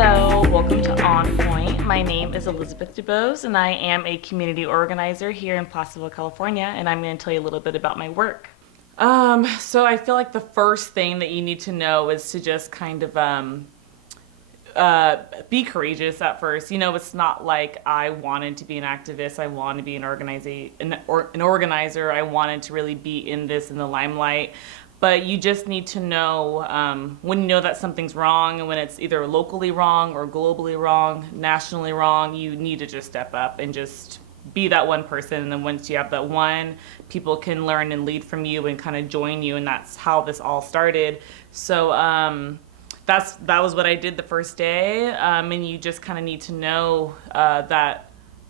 Hello, welcome to On Point. My name is Elizabeth DuBose, and I am a community organizer here in Placerville, California, and I'm going to tell you a little bit about my work. So I feel like the first thing that you need to know is to just kind of be courageous at first. You know, it's not like I wanted to be an activist. I wanted to be an organizer. I wanted to really be in the limelight. But you just need to know when you know that something's wrong, and when it's either locally wrong or globally wrong, nationally wrong, you need to just step up and just be that one person. And then once you have that one, people can learn and lead from you and kind of join you. And that's how this all started. So that was what I did the first day. And you just kind of need to know that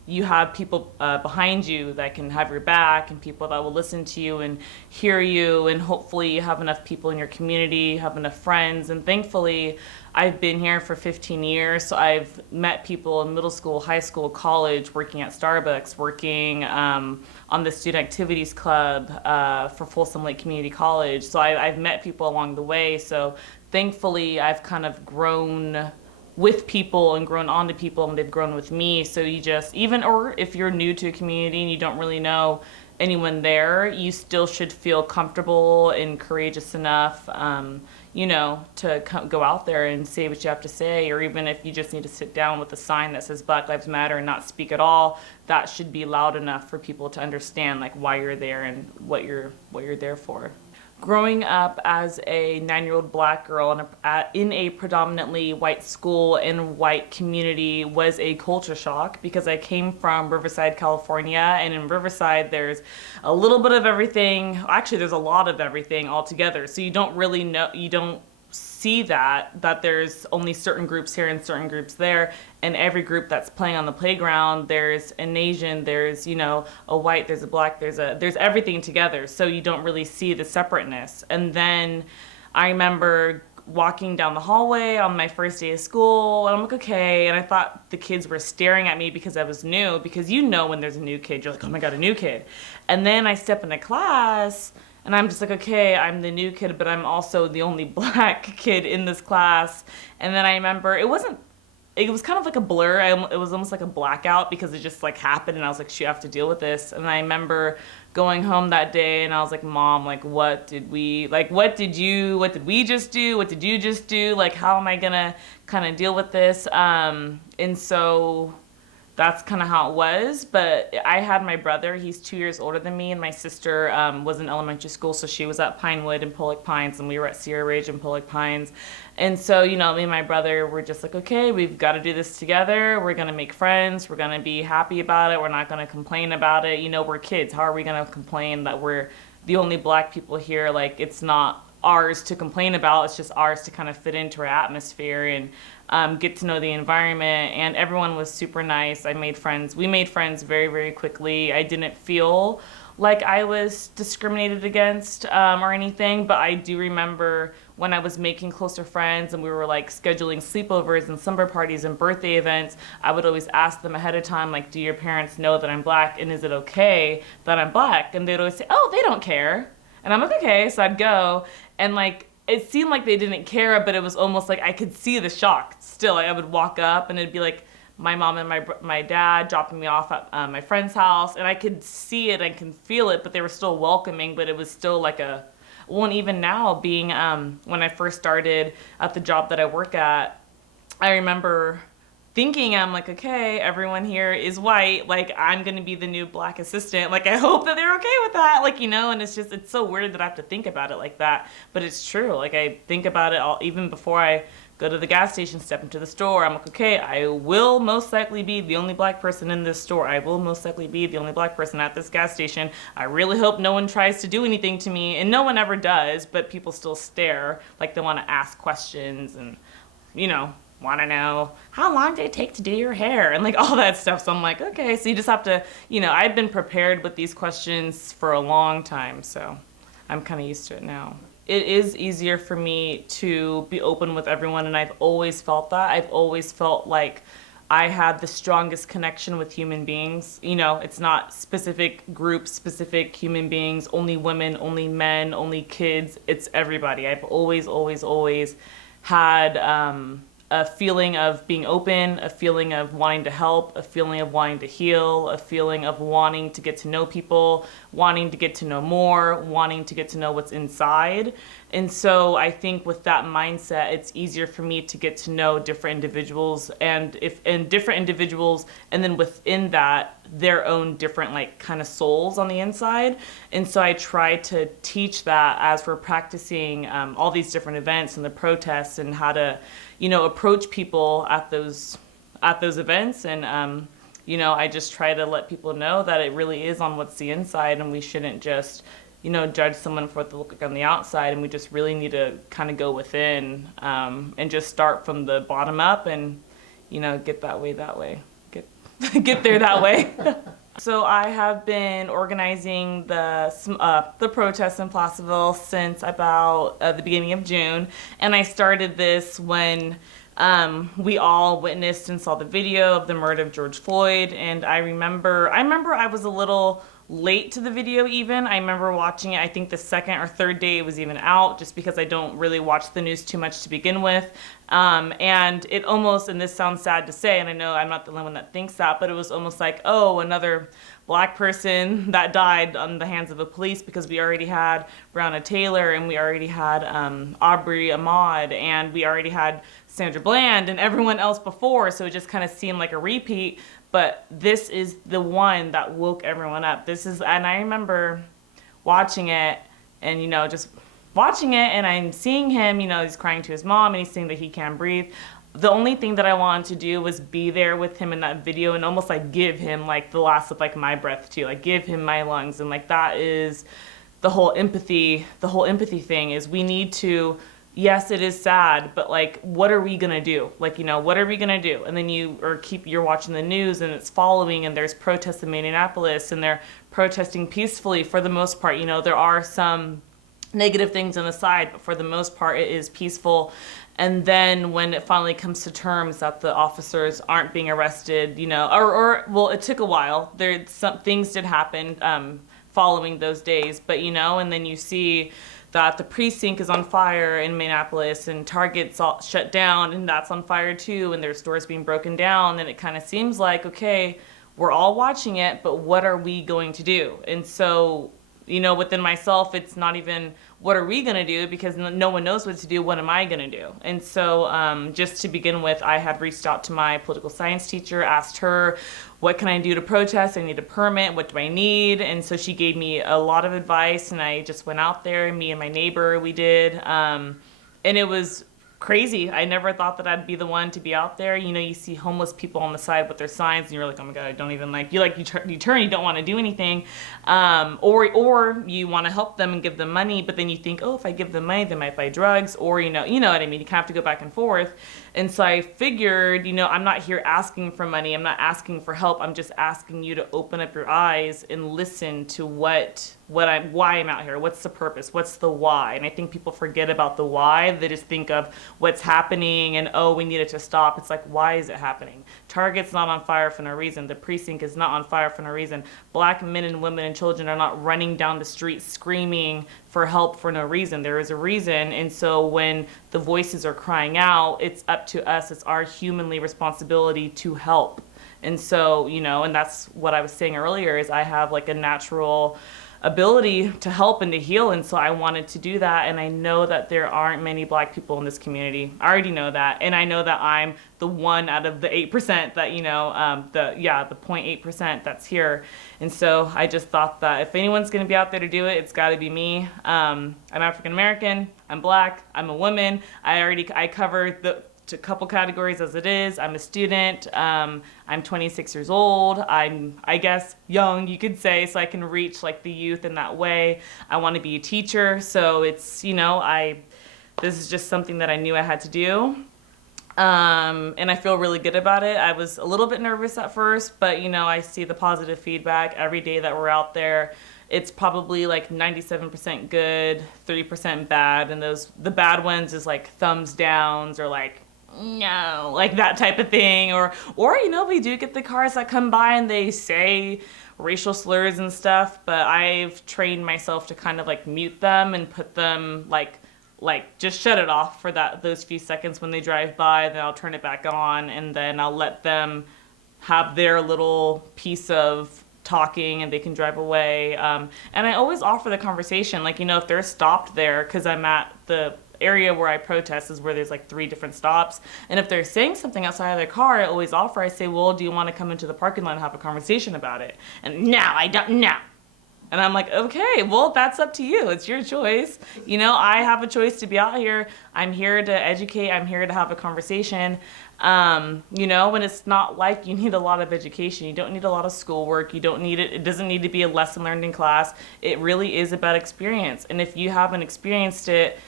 you have people behind you that can have your back, and people that will listen to you and hear you, and hopefully you have enough people in your community, have enough friends. And thankfully I've been here for 15 years, so I've met people in middle school, high school, college, working at Starbucks, working on the Student Activities Club for Folsom Lake Community College. So I've met people along the way, so thankfully I've kind of grown with people and grown onto people, and they've grown with me. So you just, even, or if you're new to a community and you don't really know anyone there, you still should feel comfortable and courageous enough, to go out there and say what you have to say. Or even if you just need to sit down with a sign that says Black Lives Matter and not speak at all, that should be loud enough for people to understand like why you're there and what you're there for. Growing up as a 9-year-old Black girl in a predominantly white school and white community was a culture shock, because I came from Riverside, California, and in Riverside there's a little bit of everything. Actually, there's a lot of everything altogether. So you don't really know, you don't see that there's only certain groups here and certain groups there, and every group that's playing on the playground, there's an Asian, there's a white, there's a Black, there's everything together. So you don't really see the separateness. And then I remember walking down the hallway on my first day of school, and I'm like, okay, and I thought the kids were staring at me because I was new, because when there's a new kid, you're like, oh my God, a new kid. And then I step into class, and I'm just like, okay, I'm the new kid, but I'm also the only Black kid in this class. And then I remember it was kind of like a blur. It was almost like a blackout, because it just like happened, and I was like, shoot, I have to deal with this. And I remember going home that day, and I was like, Mom, like, what did we just do? What did you just do? Like, how am I gonna kind of deal with this? And so that's kind of how it was. But I had my brother, he's 2 years older than me, and my sister was in elementary school, so she was at Pinewood and Pollock Pines, and we were at Sierra Ridge and Pollock Pines. And so, me and my brother were just like, okay, we've got to do this together. We're going to make friends. We're going to be happy about it. We're not going to complain about it. We're kids. How are we going to complain that we're the only Black people here? Like, it's not ours to complain about. It's just ours to kind of fit into our atmosphere and get to know the environment. And everyone was super nice. We made friends very, very quickly. I didn't feel like I was discriminated against or anything, but I do remember when I was making closer friends and we were like scheduling sleepovers and slumber parties and birthday events, I would always ask them ahead of time, like, do your parents know that I'm Black, and is it okay that I'm Black? And they'd always say, oh, they don't care. And I'm like, okay. So I'd go, and like, it seemed like they didn't care, but it was almost like I could see the shock still. Like, I would walk up, and it'd be like my mom and my dad dropping me off at my friend's house, and I could see it, I can feel it, but they were still welcoming. But it was still like and even now, being when I first started at the job that I work at, I remember thinking, I'm like, okay, everyone here is white, like, I'm gonna be the new Black assistant, like, I hope that they're okay with that, like, and it's so weird that I have to think about it like that, but it's true. Like, I think about it even before I go to the gas station, step into the store. I'm like, okay, I will most likely be the only Black person in this store. I will most likely be the only Black person at this gas station. I really hope no one tries to do anything to me, and no one ever does, but people still stare, like they want to ask questions and, want to know, how long did it take to do your hair? And like all that stuff. So I'm like, okay, so you just have to, I've been prepared with these questions for a long time, so I'm kind of used to it now. It is easier for me to be open with everyone, and I've always felt that. I've always felt like I have the strongest connection with human beings. You know, it's not specific groups, specific human beings, only women, only men, only kids. It's everybody. I've always, always, always had a feeling of being open, a feeling of wanting to help, a feeling of wanting to heal, a feeling of wanting to get to know people, wanting to get to know more, wanting to get to know what's inside. And so I think with that mindset, it's easier for me to get to know different individuals, and different individuals, and then within that, their own different like kind of souls on the inside. And so I try to teach that as we're practicing all these different events and the protests, and how to, you know, approach people at those events. And you know, I just try to let people know that it really is on what's the inside, and we shouldn't just, you know, judge someone for what they look like on the outside, and we just really need to kind of go within, and just start from the bottom up, and, you know, get get there that way. So I have been organizing the protests in Placerville since about the beginning of June, and I started this when we all witnessed and saw the video of the murder of George Floyd. And I remember I was a little late to the video even. I remember watching it, I think the second or third day it was even out, just because I don't really watch the news too much to begin with. And it almost, and this sounds sad to say, and I know I'm not the only one that thinks that, but it was almost like, oh, another Black person that died on the hands of the police, because we already had Breonna Taylor, and we already had Aubrey Ahmaud, and we already had Sandra Bland and everyone else before, so it just kind of seemed like a repeat. But this is the one that woke everyone up. And I remember watching it, and, you know, just watching it, and I'm seeing him, you know, he's crying to his mom, and he's saying that he can't breathe. The only thing that I wanted to do was be there with him in that video, and almost like give him like the last of like my breath too, like give him my lungs. And like that is the whole empathy thing, is we need to, yes, it is sad, but like, what are we gonna do? Like, you know, what are we gonna do? And then you're watching the news, and it's following, and there's protests in Minneapolis, and they're protesting peacefully for the most part. You know, there are some negative things on the side, but for the most part it is peaceful. And then when it finally comes to terms that the officers aren't being arrested, you know, or well, it took a while. Some things did happen following those days, but, you know, and then you see that the precinct is on fire in Minneapolis, and Target's all shut down, and that's on fire too, and there's stores being broken down, and it kind of seems like, okay, we're all watching it, but what are we going to do? And so, you know, within myself, it's not even what are we gonna do, because no one knows what to do. What am I gonna do? And so just to begin with, I had reached out to my political science teacher, asked her, what can I do to protest? I need a permit. What do I need? And so she gave me a lot of advice, and I just went out there, me and my neighbor, we did. And it was crazy. I never thought that I'd be the one to be out there. You know, you see homeless people on the side with their signs, and you're like, oh my God, I don't even you turn, you don't want to do anything. Or you want to help them and give them money, but then you think, oh, if I give them money, they might buy drugs, or, you know what I mean? You kind of have to go back and forth. And so I figured, you know, I'm not here asking for money. I'm not asking for help. I'm just asking you to open up your eyes and listen to why I'm out here. What's the purpose? What's the why? And I think people forget about the why. They just think of what's happening and, oh, we need it to stop. It's like, why is it happening? Target's not on fire for no reason. The precinct is not on fire for no reason. Black men and women and children are not running down the street screaming for help for no reason. There is a reason. And so when the voices are crying out, it's up to us. It's our humanly responsibility to help. And so, you know, and that's what I was saying earlier, is I have like a natural ability to help and to heal, and so I wanted to do that. And I know that there aren't many Black people in this community. I already know that, and I know that I'm the one out of the 8% that, you know, the 0.8% that's here. And so I just thought that if anyone's going to be out there to do it, it's got to be me. I'm African American, I'm Black, I'm a woman. I cover a couple categories as it is. I'm a student. I'm 26 years old. I'm, I guess, young, you could say, so I can reach like the youth in that way. I want to be a teacher, so it's, you know, this is just something that I knew I had to do. And I feel really good about it. I was a little bit nervous at first, but, you know, I see the positive feedback every day that we're out there. It's probably like 97% good, 3% bad, and the bad ones is like thumbs downs or like no, like that type of thing. Or we do get the cars that come by and they say racial slurs and stuff, but I've trained myself to kind of like mute them and put them like just shut it off for those few seconds when they drive by, then I'll turn it back on, and then I'll let them have their little piece of talking and they can drive away. And I always offer the conversation, like, if they're stopped there, because I'm at the area where I protest is where there's like 3 different stops. And if they're saying something outside of their car, I always offer, I say, well, do you want to come into the parking lot and have a conversation about it? And no, I don't, no. And I'm like, okay, well, that's up to you. It's your choice. I have a choice to be out here. I'm here to educate. I'm here to have a conversation. And it's not like you need a lot of education. You don't need a lot of schoolwork. You don't need it. It doesn't need to be a lesson learned in class. It really is about experience. And if you haven't experienced it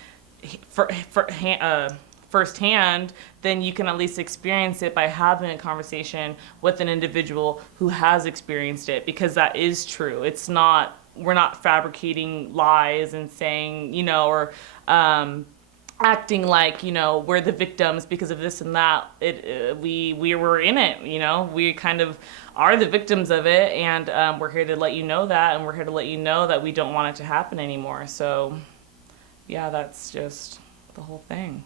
firsthand, then you can at least experience it by having a conversation with an individual who has experienced it, because that is true. We're not fabricating lies and saying, or acting like, we're the victims because of this and that. We were in it, we kind of are the victims of it, and we're here to let you know that, and we're here to let you know that we don't want it to happen anymore. So yeah, that's just the whole thing.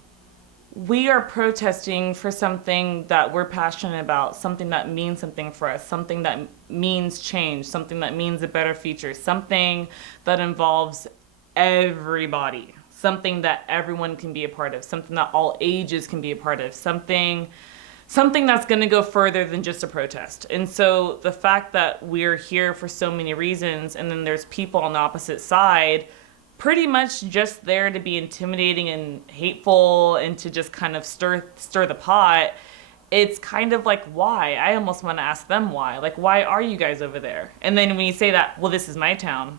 We are protesting for something that we're passionate about, something that means something for us, something that means change, something that means a better future, something that involves everybody, something that everyone can be a part of, something that all ages can be a part of, something that's going to go further than just a protest. And so the fact that we're here for so many reasons, and then there's people on the opposite side pretty much just there to be intimidating and hateful and to just kind of stir the pot, it's kind of like, why? I almost want to ask them why. Like, why are you guys over there? And then when you say that, well, this is my town.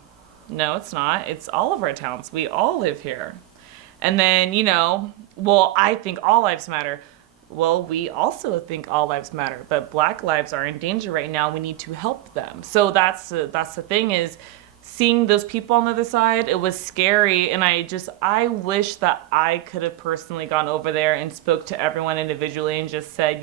No, it's not. It's all of our towns. We all live here. And then, well, I think all lives matter. Well, we also think all lives matter, but Black lives are in danger right now. We need to help them. So that's the thing, is seeing those people on the other side, it was scary, and I wish that I could have personally gone over there and spoke to everyone individually and just said,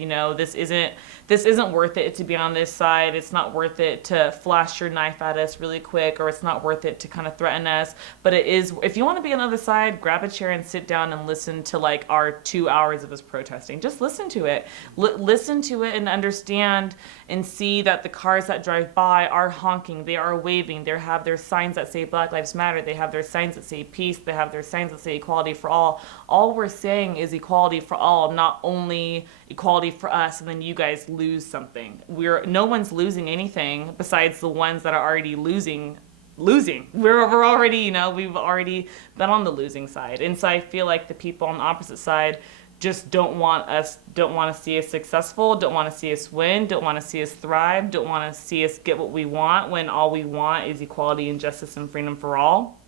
this isn't worth it to be on this side. It's not worth it to flash your knife at us really quick, or it's not worth it to kind of threaten us. But it is, if you want to be on the other side, grab a chair and sit down and listen to like our 2 hours of us protesting. Just listen to it. Listen to it and understand and see that the cars that drive by are honking, they are waving, they have their signs that say Black Lives Matter, they have their signs that say peace, they have their signs that say equality for all. All we're saying is equality for all, not only equality for us and then you guys lose something. No one's losing anything besides the ones that are already losing. We're already, we've already been on the losing side. And so I feel like the people on the opposite side just don't want to see us successful, don't want to see us win, don't want to see us thrive, don't want to see us get what we want, when all we want is equality and justice and freedom for all.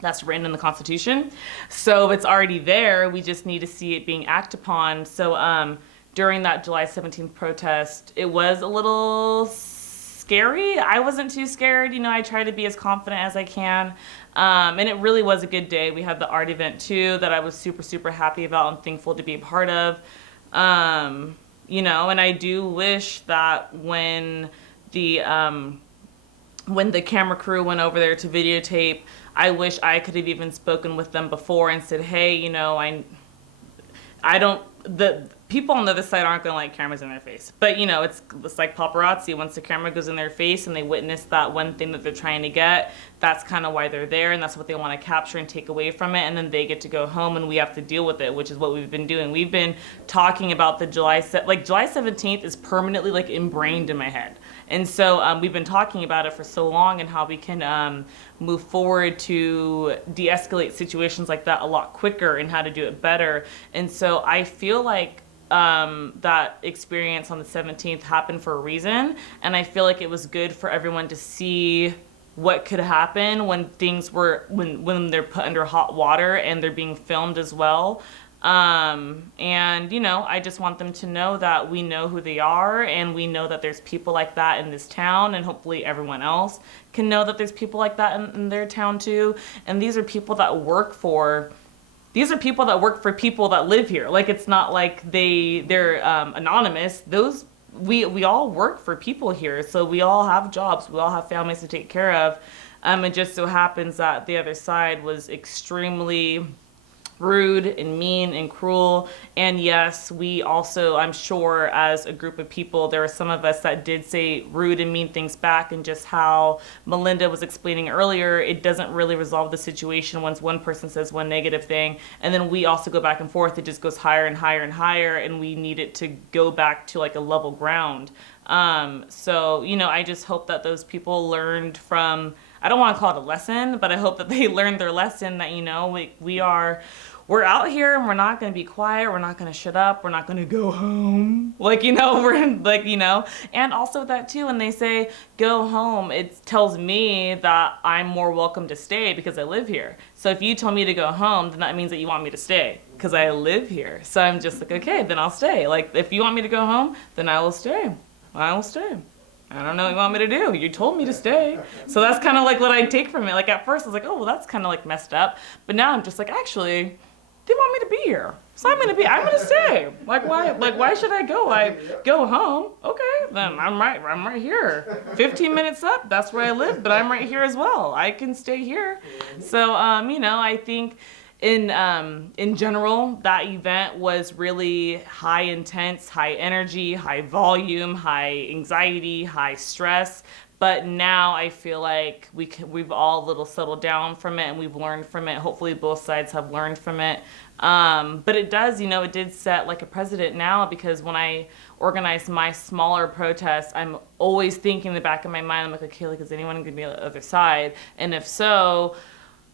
That's written in the Constitution. So it's already there. We just need to see it being acted upon. So during that July 17th protest, it was a little scary. I wasn't too scared. I try to be as confident as I can. And it really was a good day. We had the art event too that I was super, super happy about and thankful to be a part of. And I do wish that when the camera crew went over there to videotape, I wish I could have even spoken with them before and said, hey, the people on the other side aren't going to like cameras in their face. But, it's like paparazzi. Once the camera goes in their face and they witness that one thing that they're trying to get, that's kind of why they're there, and that's what they want to capture and take away from it, and then they get to go home and we have to deal with it, which is what we've been doing. We've been talking about the July 17th is permanently like ingrained in my head. And so we've been talking about it for so long, and how we can move forward to de-escalate situations like that a lot quicker and how to do it better. And so I feel like that experience on the 17th happened for a reason, and I feel like it was good for everyone to see what could happen when things when they're put under hot water and they're being filmed as well. And I just want them to know that we know who they are, and we know that there's people like that in this town, and hopefully everyone else can know that there's people like that in their town too. And these are people that work for these are people that work for people that live here. Like, it's not like they're anonymous. We all work for people here, so we all have jobs, we all have families to take care of. It just so happens that the other side was extremely rude and mean and cruel. And yes, we also, I'm sure, as a group of people, there were some of us that did say rude and mean things back. And just how Melinda was explaining earlier, it doesn't really resolve the situation once one person says one negative thing, and then we also go back and forth. It just goes higher and higher and higher, and we need it to go back to like a level ground. So, I just hope that those people learned from, I don't want to call it a lesson, but I hope that they learned their lesson that, we're out here and we're not going to be quiet. We're not going to shut up. We're not going to go home. And also that too, when they say go home, it tells me that I'm more welcome to stay because I live here. So if you tell me to go home, then that means that you want me to stay because I live here. So I'm just like, okay, then I'll stay. Like, if you want me to go home, then I will stay. I will stay. I don't know what you want me to do. You told me to stay. So that's kind of like what I take from it. Like, at first I was like, oh, well, that's kind of like messed up. But now I'm just like, actually, they want me to be here. So I'm gonna stay. Why should I go? I go home. Okay, then I'm right here. 15 minutes up, that's where I live, but I'm right here as well. I can stay here. So, I think in general, that event was really high intense, high energy, high volume, high anxiety, high stress. But now I feel like we've all a little settled down from it, and we've learned from it. Hopefully both sides have learned from it. But it does, it did set like a precedent now, because when I organize my smaller protests, I'm always thinking in the back of my mind, I'm like, okay, like, is anyone going to be on the other side? And if so,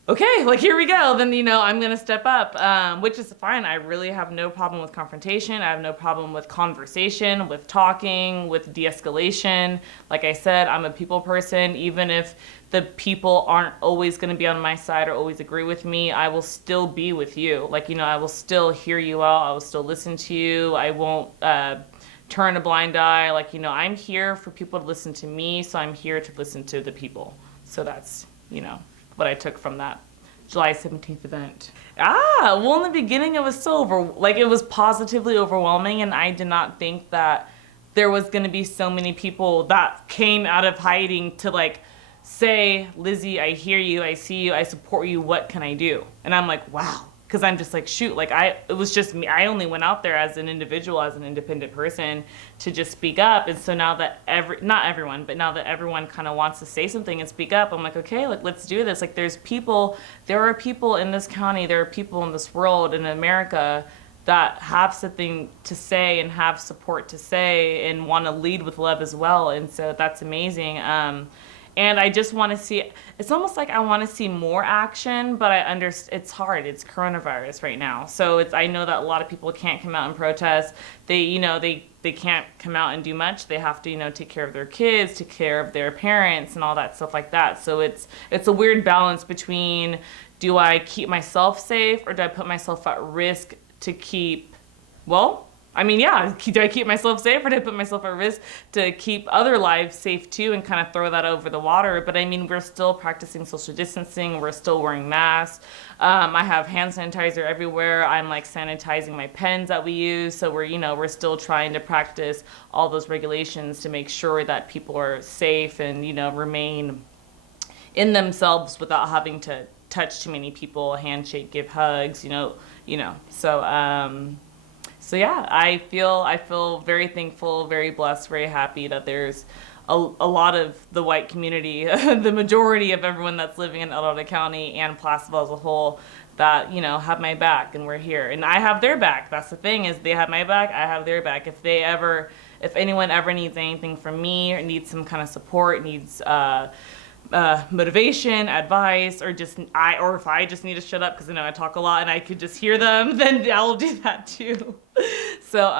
okay, like, here we go. Then, I'm going to step up, which is fine. I really have no problem with confrontation. I have no problem with conversation, with talking, with de-escalation. Like I said, I'm a people person. Even if the people aren't always going to be on my side or always agree with me, I will still be with you. Like, I will still hear you out. I will still listen to you. I won't turn a blind eye. Like, I'm here for people to listen to me, so I'm here to listen to the people. So that's, what I took from that July 17th event. Well, in the beginning it was so it was positively overwhelming, and I did not think that there was going to be so many people that came out of hiding to like say, Lizzie, I hear you, I see you, I support you, what can I do? And I'm like, wow. Because I'm just like, shoot, like it was just me. I only went out there as an individual, as an independent person, to just speak up. And so now that not everyone, but now that everyone kind of wants to say something and speak up, I'm like, okay, like, let's do this. Like, there are people in this county, there are people in this world, in America, that have something to say and have support to say and want to lead with love as well. And so that's amazing. And I just want to see, it's almost like I want to see more action, but I understand it's hard. It's coronavirus right now. So I know that a lot of people can't come out and protest. They can't come out and do much. They have to, take care of their kids, take care of their parents and all that stuff like that. So it's a weird balance between, do I keep myself safe or do I put myself at risk to keep, do I keep myself safe or do I put myself at risk to keep other lives safe too, and kind of throw that over the water? But we're still practicing social distancing. We're still wearing masks. I have hand sanitizer everywhere. I'm like sanitizing my pens that we use. So we're still trying to practice all those regulations to make sure that people are safe and, remain in themselves without having to touch too many people, handshake, give hugs, So yeah, I feel very thankful, very blessed, very happy that there's a lot of the white community, the majority of everyone that's living in El Dorado County and Placerville as a whole, that, have my back, and we're here. And I have their back. That's the thing, is they have my back, I have their back. If anyone ever needs anything from me or needs some kind of support, needs motivation, advice, or if I just need to shut up because I talk a lot and I could just hear them, then I'll do that too. So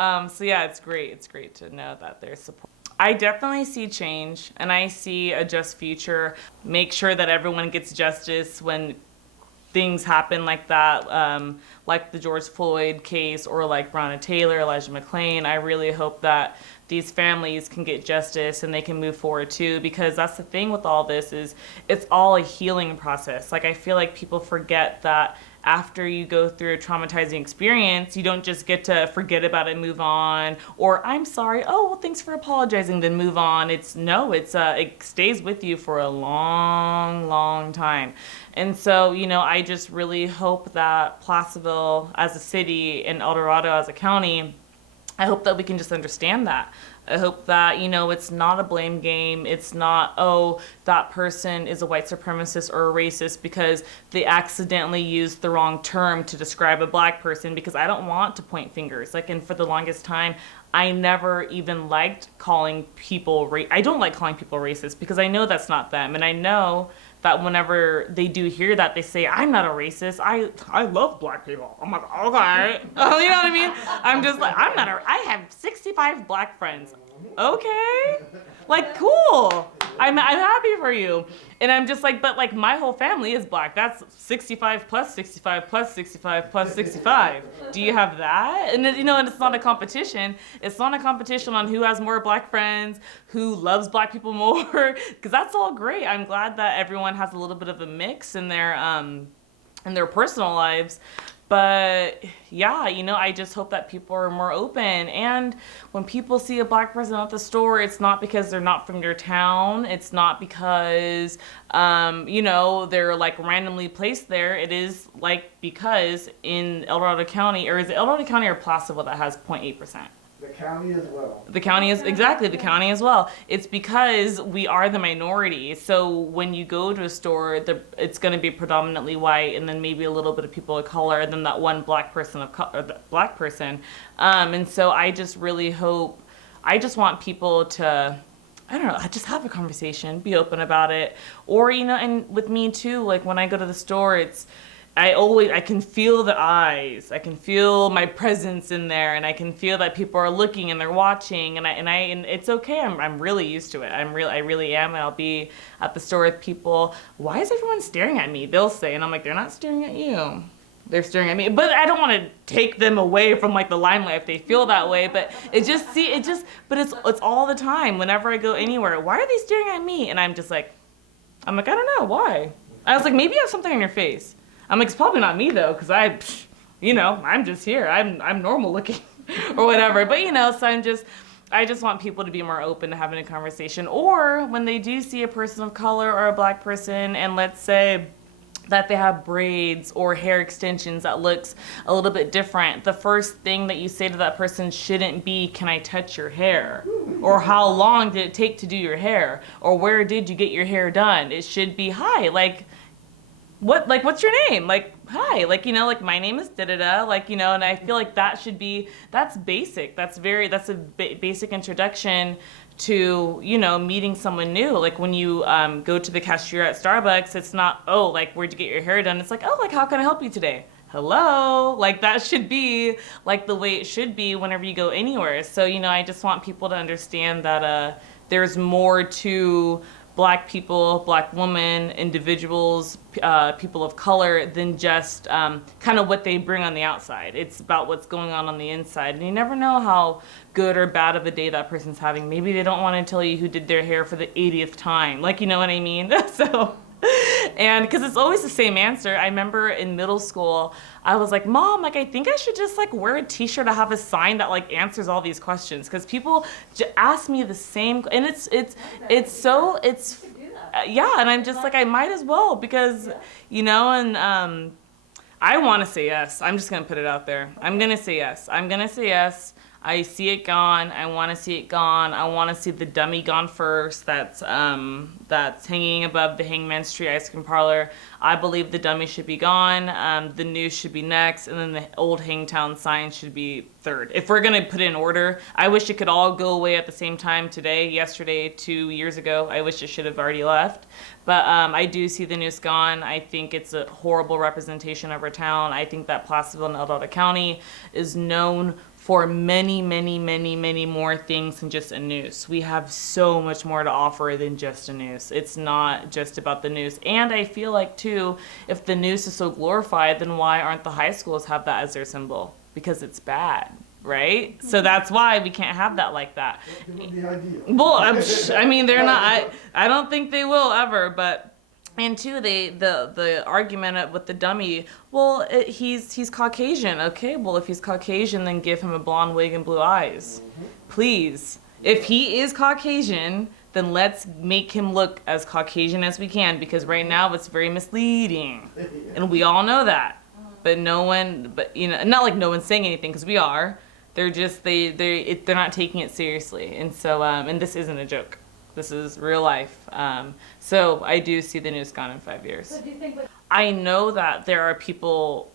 yeah, it's great. It's great to know that there's support. I definitely see change, and I see a just future. Make sure that everyone gets justice when things happen like that, like the George Floyd case, or like Breonna Taylor, Elijah McClain. I really hope that these families can get justice and they can move forward too, because that's the thing with all this, is it's all a healing process. Like, I feel like people forget that after you go through a traumatizing experience, you don't just get to forget about it, move on, or I'm sorry, oh, well, thanks for apologizing, then move on. It stays with you for a long, long time. And so, I just really hope that Placerville as a city and El Dorado as a county, I hope that we can just understand that. I hope that, it's not a blame game. It's not, oh, that person is a white supremacist or a racist because they accidentally used the wrong term to describe a black person, because I don't want to point fingers. And for the longest time, I never even liked calling people I don't like calling people racist because I know that's not them. And I know that whenever they do hear that, they say, I'm not a racist. I love black people. I'm like, okay. You know what I mean? I'm just like, I have 65 black friends. Okay. Cool. I'm happy for you. And I'm just like, but my whole family is black. That's 65 plus 65 plus 65 plus 65. Do you have that? And and it's not a competition. It's not a competition on who has more black friends, who loves black people more, because that's all great. I'm glad that everyone has a little bit of a mix in their personal lives. But yeah, I just hope that people are more open. And when people see a black person at the store, it's not because they're not from your town. It's not because, they're randomly placed there. It is because in El Dorado County, or is it El Dorado County or Placerville that has 0.8%? The county as well. The county as well. It's because we are the minority. So when you go to a store, it's going to be predominantly white, and then maybe a little bit of people of color, and then that one black person and so I just really hope. I just want people to, I don't know, just have a conversation, be open about it, or and with me too. When I go to the store, I can feel the eyes. I can feel my presence in there, and I can feel that people are looking and they're watching, and it's okay. I'm really used to it. I really am. And I'll be at the store with people. Why is everyone staring at me? They'll say, and I'm like, they're not staring at you. They're staring at me. But I don't want to take them away from the limelight if they feel that way. But but it's all the time. Whenever I go anywhere, why are they staring at me? And I'm like, I don't know why. I was like, maybe you have something on your face. I'm like, it's probably not me though, because I'm just here. I'm normal looking or whatever. But so I just want people to be more open to having a conversation. Or when they do see a person of color or a black person, and let's say that they have braids or hair extensions that looks a little bit different, the first thing that you say to that person shouldn't be, can I touch your hair? Or how long did it take to do your hair? Or where did you get your hair done? It should be, hi, what's your name? Hi, my name is da-da-da, and I feel that's basic. That's a basic introduction to, meeting someone new. When you go to the cashier at Starbucks, it's not, oh, where'd you get your hair done? It's oh, how can I help you today? Hello? That should be, the way it should be whenever you go anywhere. So, I just want people to understand that there's more to Black people, Black women, individuals, people of color than just kind of what they bring on the outside. It's about what's going on the inside. And you never know how good or bad of a day that person's having. Maybe they don't want to tell you who did their hair for the 80th time. You know what I mean? So, and because it's always the same answer. I remember in middle school, I was like, Mom, I think I should just wear a t-shirt to have a sign that answers all these questions. Because people ask me the same, and yeah, and I'm just I might as well, because, and I want to say yes. I'm just going to put it out there. I'm going to say yes. I see it gone. I want to see it gone. I want to see the dummy gone first. That's hanging above the Hangman's Tree ice cream parlor. I believe the dummy should be gone. The news should be next, and then the old Hangtown sign should be third. If we're gonna put it in order, I wish it could all go away at the same time today, yesterday, 2 years ago. I wish it should have already left. But I do see the news gone. I think it's a horrible representation of our town. I think that Placerville and El Dorado County is known for many, many, many, many more things than just a noose. We have so much more to offer than just a noose. It's not just about the noose. And I feel too, if the noose is so glorified, then why aren't the high schools have that as their symbol? Because it's bad, right? So that's why we can't have that like that. It would be ideal. Well, they're not, I don't think they will ever, but And two, the argument with the dummy. Well, he's Caucasian. Okay, well if he's Caucasian, then give him a blonde wig and blue eyes, please. If he is Caucasian, then let's make him look as Caucasian as we can, because right now it's very misleading, and we all know that. But no one, but not like no one's saying anything, because we are. They're just they're not taking it seriously, and so and this isn't a joke. This is real life. So I do see the news gone in 5 years. So do you think? I know that there are people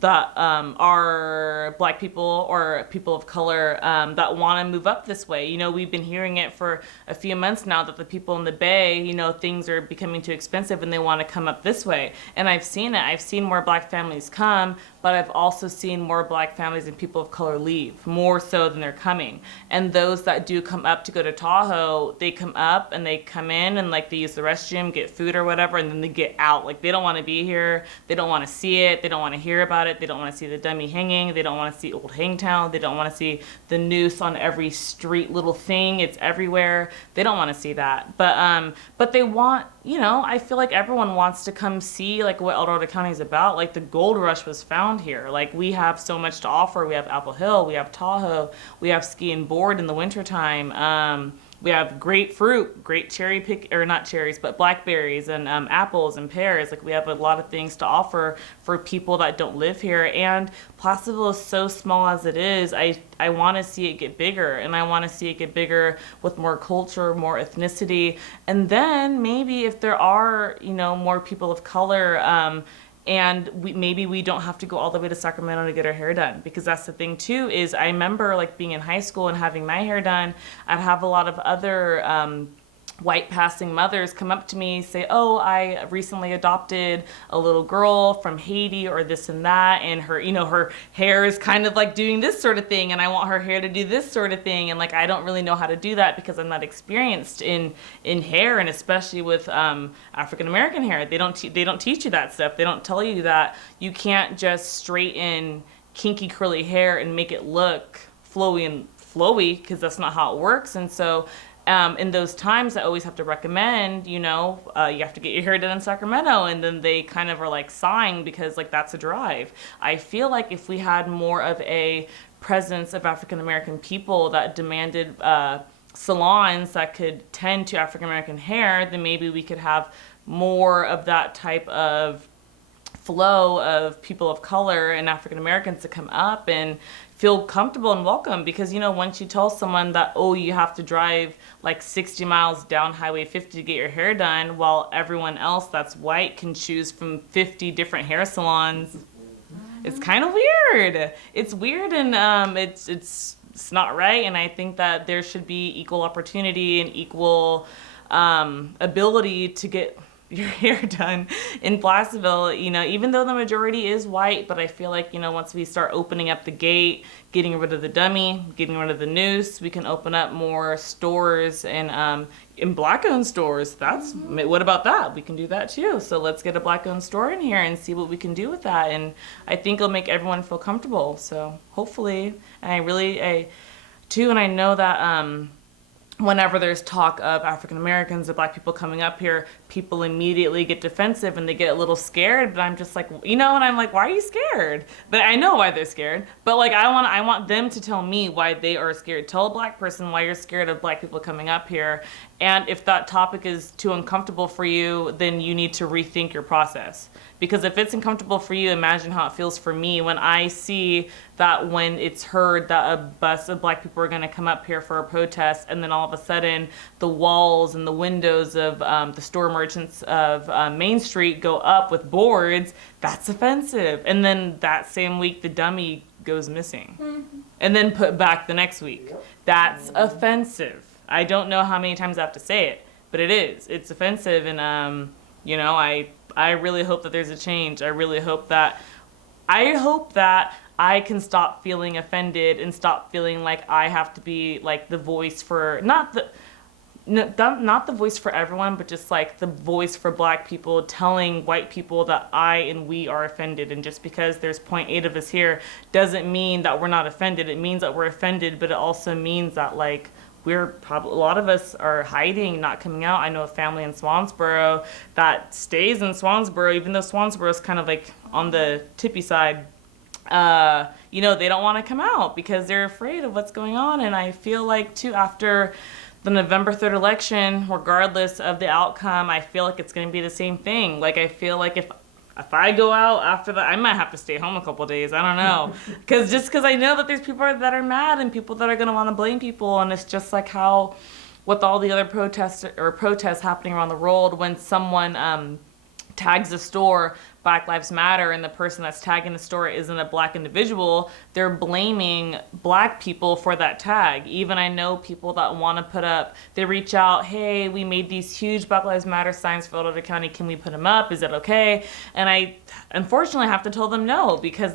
that are black people or people of color that want to move up this way. We've been hearing it for a few months now that the people in the Bay, things are becoming too expensive and they want to come up this way. And I've seen it. I've seen more black families come, but I've also seen more black families and people of color leave, more so than they're coming. And those that do come up to go to Tahoe, they come up and they come in and like they use the restroom, get food or whatever, and then they get out. Like they don't want to be here. They don't want to see it. They don't want to hear about it. They don't want to see the dummy hanging. They don't want to see Old Hangtown. They don't want to see the noose on every street little thing. It's everywhere. They don't want to see that. But they want, I feel like everyone wants to come see like what El Dorado County is about. Like the gold rush was found here. Like we have so much to offer. We have Apple Hill. We have Tahoe. We have ski and board in the wintertime. We have great fruit, great cherry pick, or not cherries, but blackberries and apples and pears. Like we have a lot of things to offer for people that don't live here. And Placerville is so small as it is. I want to see it get bigger, and I want to see it get bigger with more culture, more ethnicity. And then maybe if there are, more people of color, and maybe we don't have to go all the way to Sacramento to get our hair done, because that's the thing too. Is I remember like being in high school and having my hair done. I'd have a lot of other white passing mothers come up to me, say, oh, I recently adopted a little girl from Haiti or this and that, and her her hair is kind of like doing this sort of thing, and I want her hair to do this sort of thing, and like I don't really know how to do that because I'm not experienced in hair, and especially with African American hair. They don't teach you that stuff. They don't tell you that you can't just straighten kinky curly hair and make it look flowy, because that's not how it works. And so in those times, I always have to recommend, you have to get your hair done in Sacramento, and then they kind of are like sighing because like that's a drive. I feel like if we had more of a presence of African American people that demanded salons that could tend to African American hair, then maybe we could have more of that type of flow of people of color and African Americans to come up and feel comfortable and welcome. Because once you tell someone that, oh, you have to drive like 60 miles down Highway 50 to get your hair done, while everyone else that's white can choose from 50 different hair salons, it's kind of weird. It's weird, and it's not right. And I think that there should be equal opportunity and equal ability to get your hair done in Placerville, even though the majority is white. But I feel like, once we start opening up the gate, getting rid of the dummy, getting rid of the noose, we can open up more stores and in black-owned stores. What about that? We can do that too. So let's get a black-owned store in here and see what we can do with that. And I think it'll make everyone feel comfortable. So hopefully, and I know that whenever there's talk of African Americans or black people coming up here, people immediately get defensive and they get a little scared. But I'm just like, and I'm like, why are you scared? But I know why they're scared. But like, I want them to tell me why they are scared. Tell a black person why you're scared of black people coming up here. And if that topic is too uncomfortable for you, then you need to rethink your process. Because if it's uncomfortable for you, imagine how it feels for me when I see that when it's heard that a bus of black people are going to come up here for a protest, and then all of a sudden the walls and the windows of the store merchants of Main Street go up with boards, that's offensive. And then that same week the dummy goes missing and then put back the next week. That's offensive. I don't know how many times I have to say it, but it's offensive. And I really hope that there's a change. I hope that I can stop feeling offended and stop feeling like I have to be like the voice for not the voice for everyone, but just like the voice for black people, telling white people that I and we are offended. And just because there's 0.8 of us here doesn't mean that we're not offended. It means that we're offended, but it also means that like a lot of us are hiding, not coming out. I know a family in Swansboro that stays in Swansboro, even though Swansboro is kind of like on the tippy side. You know, they don't want to come out because they're afraid of what's going on. And I feel like too, after the November 3rd election, regardless of the outcome, I feel like it's going to be the same thing. Like, I feel like if I go out after that, I might have to stay home a couple of days. I don't know. Because I know that there's people that are mad and people that are going to want to blame people. And it's just like how with all the other protests happening around the world, when someone tags a store Black Lives Matter and the person that's tagging the store isn't a black individual, they're blaming black people for that tag. Even I know people that want to put up, they reach out, hey, we made these huge Black Lives Matter signs for Eldoret County, can we put them up? Is it okay? And I unfortunately have to tell them no, because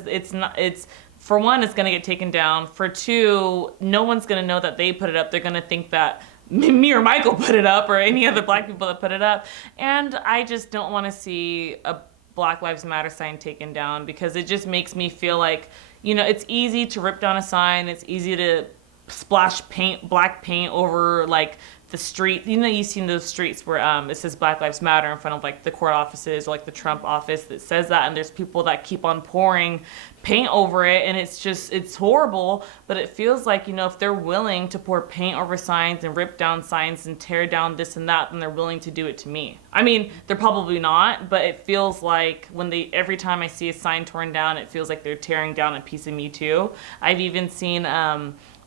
for one, it's going to get taken down. For two, no one's going to know that they put it up. They're going to think that me or Michael put it up or any other black people that put it up. And I just don't want to see a Black Lives Matter sign taken down, because it just makes me feel like, you know, it's easy to rip down a sign. It's easy to splash black paint over like the street. You know, you've seen those streets where it says Black Lives Matter in front of like the court offices or like the Trump office that says that, and there's people that keep on pouring paint over it, and it's horrible. But it feels like, you know, if they're willing to pour paint over signs and rip down signs and tear down this and that, then they're willing to do it to me. I mean, they're probably not, but it feels like every time I see a sign torn down, it feels like they're tearing down a piece of me too. I've even seen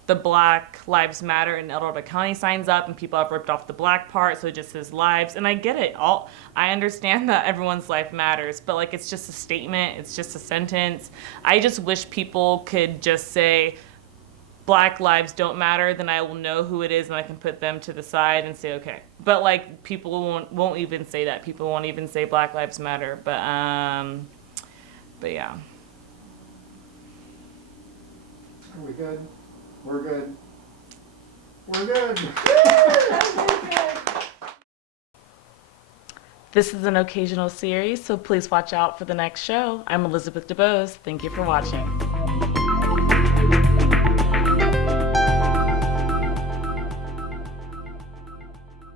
the Black Lives Matter in Eldoret County signs up, and people have ripped off the black part, so it just says lives. And I get it. I understand that everyone's life matters, but like, it's just a statement. It's just a sentence. I just wish people could just say Black lives don't matter, then I will know who it is and I can put them to the side and say, okay. But like, people won't even say that. People won't even say Black Lives Matter. But yeah. Are we good? We're good. We're good. This is an occasional series, so please watch out for the next show. I'm Elizabeth DeBose. Thank you for watching.